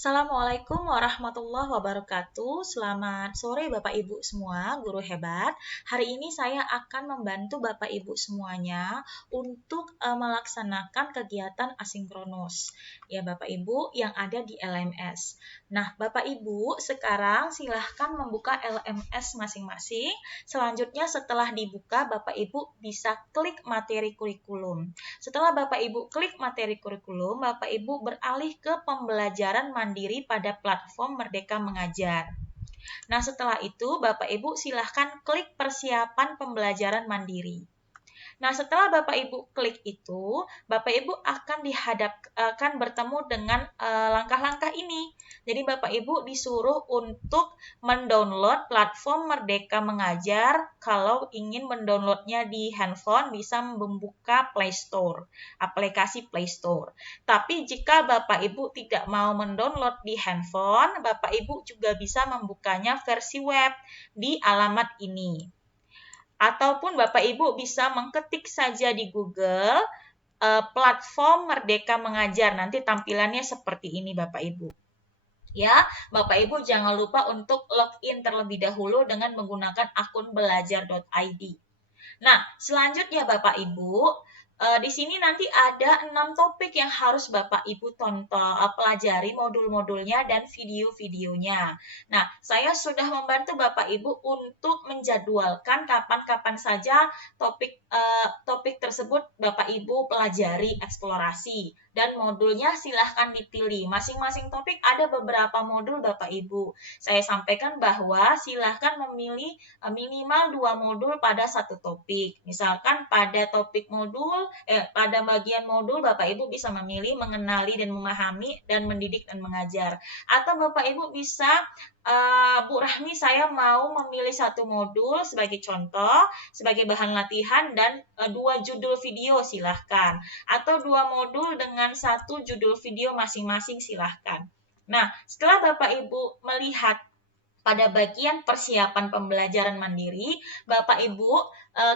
Assalamualaikum warahmatullahi wabarakatuh. Selamat sore Bapak Ibu semua, guru hebat. Hari ini saya akan membantu Bapak Ibu semuanya untuk melaksanakan kegiatan asinkronus. Ya Bapak Ibu yang ada di LMS. Nah Bapak Ibu sekarang silahkan membuka LMS masing-masing. Selanjutnya setelah dibuka Bapak Ibu bisa klik materi kurikulum. Setelah Bapak Ibu klik materi kurikulum, Bapak Ibu beralih ke pembelajaran mandiri pada platform Merdeka Mengajar. Nah, setelah itu Bapak Ibu silahkan klik persiapan pembelajaran mandiri. Nah, setelah Bapak Ibu klik itu, Bapak Ibu akan bertemu dengan langkah-langkah ini. Jadi Bapak Ibu disuruh untuk mendownload platform Merdeka Mengajar. Kalau ingin mendownloadnya di handphone bisa membuka Play Store, aplikasi Play Store. Tapi jika Bapak Ibu tidak mau mendownload di handphone, Bapak Ibu juga bisa membukanya versi web di alamat ini. Ataupun Bapak Ibu bisa mengketik saja di Google platform Merdeka Mengajar. Nanti tampilannya seperti ini Bapak Ibu. Ya, Bapak Ibu jangan lupa untuk login terlebih dahulu dengan menggunakan akun belajar.id. Nah, selanjutnya Bapak Ibu, di sini nanti ada 6 topik yang harus Bapak Ibu pelajari modul-modulnya dan video-videonya. Nah, saya sudah membantu Bapak Ibu untuk menjadwalkan kapan-kapan saja topik tersebut Bapak Ibu pelajari, eksplorasi. Dan modulnya silahkan dipilih. Masing-masing topik ada beberapa modul Bapak Ibu. Saya sampaikan bahwa silahkan memilih minimal 2 modul pada satu topik. Misalkan pada pada bagian modul Bapak Ibu bisa memilih mengenali dan memahami dan mendidik dan mengajar. Atau Bapak Ibu bisa Bu Rahmi saya mau memilih satu modul sebagai contoh, sebagai bahan latihan dan 2 judul video silahkan. Atau 2 modul dengan 1 judul video masing-masing silahkan. Nah, setelah Bapak Ibu melihat pada bagian persiapan pembelajaran mandiri, Bapak Ibu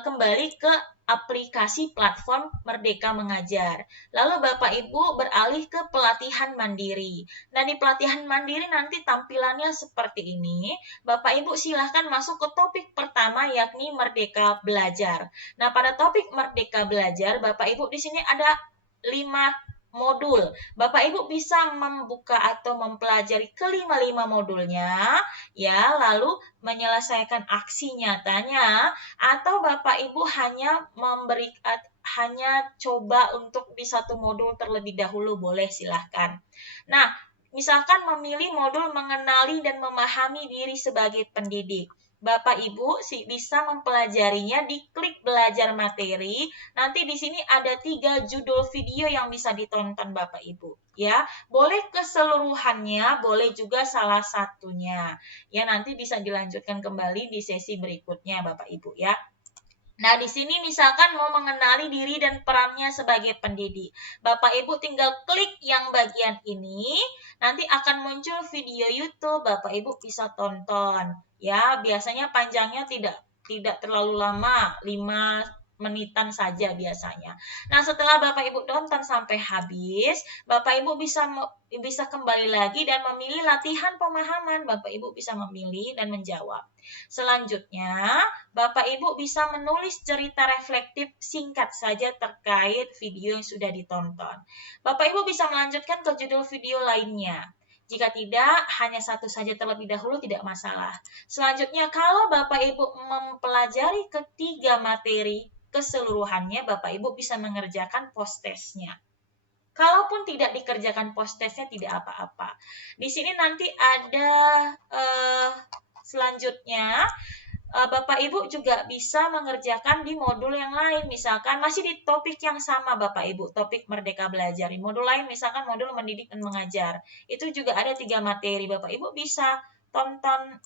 kembali ke aplikasi platform Merdeka Mengajar. Lalu Bapak Ibu beralih ke pelatihan mandiri. Nah, di pelatihan mandiri nanti tampilannya seperti ini. Bapak Ibu silahkan masuk ke topik pertama yakni Merdeka Belajar. Nah, pada topik Merdeka Belajar, Bapak Ibu di sini ada 5 modul. Bapak Ibu bisa membuka atau mempelajari kelima-lima modulnya, ya, lalu menyelesaikan aksi nyatanya, atau Bapak Ibu hanya coba untuk di satu modul terlebih dahulu, boleh silahkan. Nah, misalkan memilih modul mengenali dan memahami diri sebagai pendidik. Bapak Ibu bisa mempelajarinya di klik belajar materi. Nanti di sini ada 3 judul video yang bisa ditonton Bapak Ibu. Ya, boleh keseluruhannya, boleh juga salah satunya. Ya, nanti bisa dilanjutkan kembali di sesi berikutnya Bapak Ibu ya. Nah, di sini misalkan mau mengenali diri dan perannya sebagai pendidik. Bapak Ibu tinggal klik yang bagian ini, nanti akan muncul video YouTube, Bapak Ibu bisa tonton. Ya, biasanya panjangnya tidak terlalu lama, 5 menitan saja biasanya. Nah, setelah Bapak Ibu tonton sampai habis, Bapak Ibu bisa kembali lagi dan memilih latihan pemahaman. Bapak Ibu bisa memilih dan menjawab. Selanjutnya, Bapak Ibu bisa menulis cerita reflektif singkat saja terkait video yang sudah ditonton. Bapak Ibu bisa melanjutkan ke judul video lainnya. Jika tidak, hanya satu saja terlebih dahulu tidak masalah. Selanjutnya, kalau Bapak Ibu mempelajari ketiga materi keseluruhannya, Bapak Ibu bisa mengerjakan post-testnya. Kalaupun tidak dikerjakan post-testnya tidak apa-apa. Di sini nanti ada selanjutnya, Bapak Ibu juga bisa mengerjakan di modul yang lain, misalkan masih di topik yang sama Bapak Ibu, topik Merdeka Belajar. Di modul lain misalkan modul mendidik dan mengajar. Itu juga ada 3 materi, Bapak Ibu bisa tonton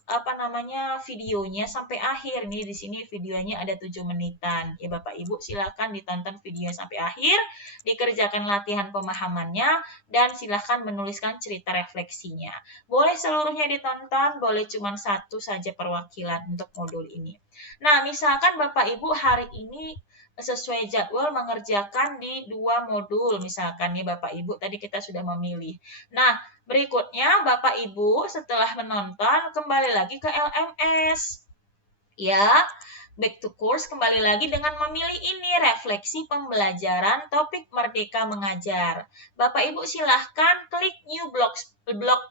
videonya sampai akhir. Nih di sini videonya ada 7 menitan. Ya Bapak Ibu silakan ditonton videonya sampai akhir, dikerjakan latihan pemahamannya dan silakan menuliskan cerita refleksinya. Boleh seluruhnya ditonton, boleh cuma satu saja perwakilan untuk modul ini. Nah, misalkan Bapak Ibu hari ini sesuai jadwal mengerjakan di 2 modul, misalkan nih Bapak Ibu tadi kita sudah memilih. Nah, Berikutnya, Bapak Ibu setelah menonton kembali lagi ke LMS. Ya, back to course kembali lagi dengan memilih ini, refleksi pembelajaran topik Merdeka Mengajar. Bapak Ibu silahkan klik new blog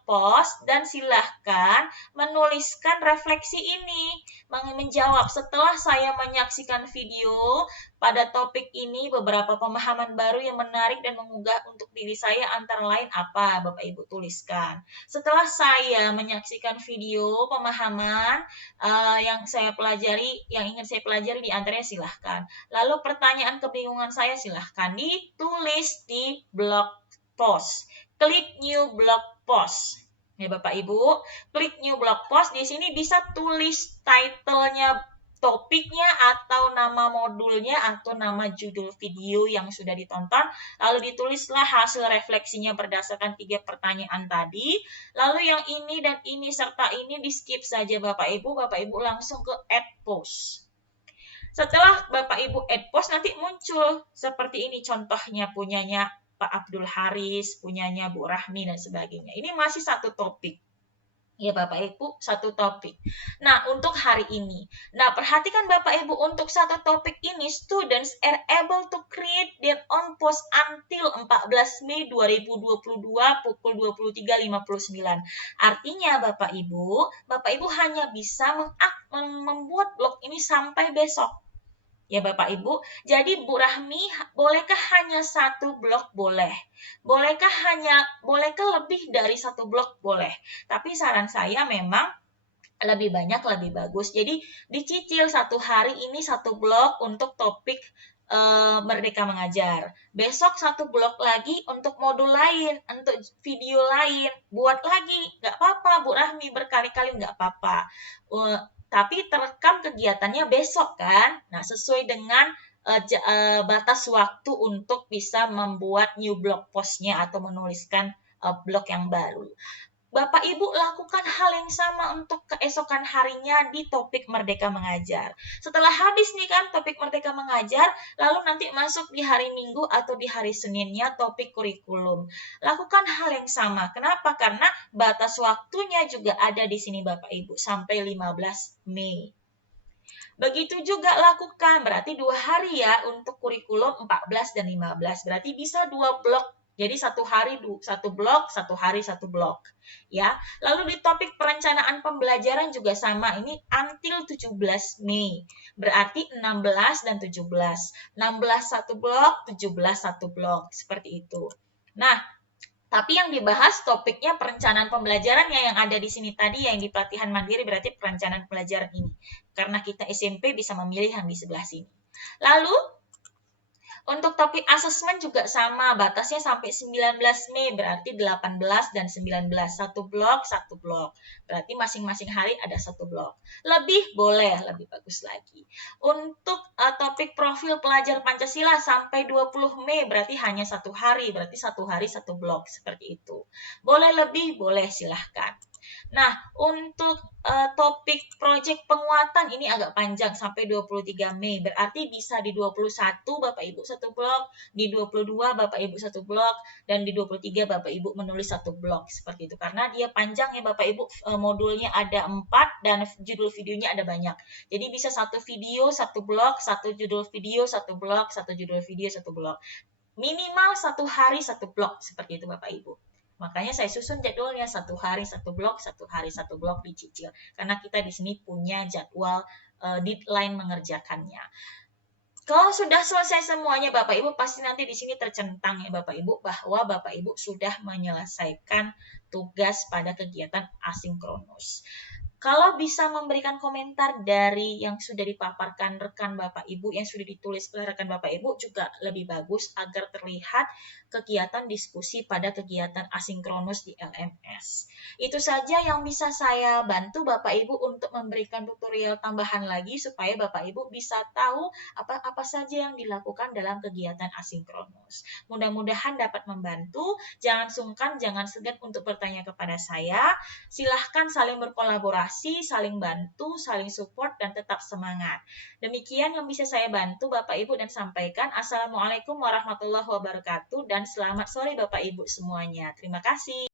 post dan silahkan menuliskan refleksi ini. Menjawab setelah saya menyaksikan video pada topik ini beberapa pemahaman baru yang menarik dan menggugah untuk diri saya antara lain apa Bapak Ibu tuliskan. Setelah saya menyaksikan video pemahaman yang saya pelajari, yang ingin saya pelajari di antaranya silahkan. Lalu pertanyaan kebingungan saya silahkan ditulis di blog post. Klik new blog post. Ya Bapak Ibu, klik new blog post. Di sini bisa tulis title-nya, topiknya, atau nama modulnya, atau nama judul video yang sudah ditonton. Lalu ditulislah hasil refleksinya berdasarkan 3 pertanyaan tadi. Lalu yang ini dan ini serta ini di skip saja Bapak Ibu langsung ke add post. Setelah Bapak Ibu add post nanti muncul seperti ini contohnya punyanya Pak Abdul Haris, punyanya Bu Rahmi dan sebagainya. Ini masih satu topik. Ya Bapak Ibu, satu topik. Nah, untuk hari ini. Nah, perhatikan Bapak Ibu, untuk satu topik ini, students are able to create their own post until 14 Mei 2022 pukul 23.59. Artinya Bapak Ibu hanya bisa membuat blog ini sampai besok. Ya Bapak Ibu, jadi Bu Rahmi, bolehkah hanya satu blog? Boleh. Bolehkah lebih dari satu blog? Boleh. Tapi saran saya memang lebih banyak lebih bagus. Jadi dicicil satu hari ini satu blog untuk topik Merdeka Mengajar. Besok satu blog lagi untuk modul lain, untuk video lain. Buat lagi, nggak apa-apa Bu Rahmi, berkali-kali nggak apa-apa. Tapi terekam kegiatannya besok kan. Nah, sesuai dengan batas waktu untuk bisa membuat new blog post-nya atau menuliskan blog yang baru. Bapak Ibu lakukan hal yang sama untuk keesokan harinya di topik Merdeka Mengajar. Setelah habis nih kan topik Merdeka Mengajar, lalu nanti masuk di hari Minggu atau di hari Seninnya topik kurikulum. Lakukan hal yang sama. Kenapa? Karena batas waktunya juga ada di sini Bapak Ibu, sampai 15 Mei. Begitu juga lakukan, berarti 2 hari ya untuk kurikulum 14 dan 15. Berarti bisa 2 blok. Jadi satu hari satu blok, satu hari satu blok. Ya. Lalu di topik perencanaan pembelajaran juga sama. Ini until 17 Mei. Berarti 16 dan 17. 16 satu blok, 17 satu blok. Seperti itu. Nah, tapi yang dibahas topiknya perencanaan pembelajarannya yang ada di sini tadi, yang di pelatihan mandiri berarti perencanaan pembelajaran ini. Karena kita SMP bisa memilih yang di sebelah sini. Lalu, untuk topik asesmen juga sama, batasnya sampai 19 Mei, berarti 18 dan 19. Satu blok, satu blok. Berarti masing-masing hari ada satu blok. Lebih boleh, lebih bagus lagi. Untuk topik profil pelajar Pancasila sampai 20 Mei, berarti hanya satu hari. Berarti satu hari satu blok, seperti itu. Boleh lebih, boleh silahkan. Nah, untuk topik proyek penguatan ini agak panjang sampai 23 Mei. Berarti bisa di 21 Bapak Ibu satu blok, di 22 Bapak Ibu satu blok, dan di 23 Bapak Ibu menulis satu blok. Seperti itu. Karena dia panjang ya Bapak Ibu, modulnya ada 4 dan judul videonya ada banyak. Jadi bisa satu video, satu blok, satu judul video, satu blok, satu judul video, satu blok. Minimal satu hari satu blok. Seperti itu Bapak Ibu. Makanya saya susun jadwalnya satu hari satu blok, satu hari satu blok dicicil. Karena kita di sini punya jadwal deadline mengerjakannya. Kalau sudah selesai semuanya Bapak Ibu, pasti nanti di sini tercentang ya Bapak Ibu bahwa Bapak Ibu sudah menyelesaikan tugas pada kegiatan asinkronus. Kalau bisa memberikan komentar dari yang sudah dipaparkan rekan Bapak Ibu, yang sudah ditulis oleh rekan Bapak Ibu juga lebih bagus agar terlihat kegiatan diskusi pada kegiatan asinkronus di LMS. Itu saja yang bisa saya bantu Bapak Ibu untuk memberikan tutorial tambahan lagi supaya Bapak Ibu bisa tahu apa saja yang dilakukan dalam kegiatan asinkronus. Mudah-mudahan dapat membantu. Jangan sungkan, jangan segan untuk bertanya kepada saya. Silahkan saling berkolaborasi, saling bantu, saling support, dan tetap semangat. Demikian yang bisa saya bantu Bapak Ibu dan sampaikan. Assalamualaikum warahmatullahi wabarakatuh dan selamat sore Bapak Ibu semuanya. Terima kasih.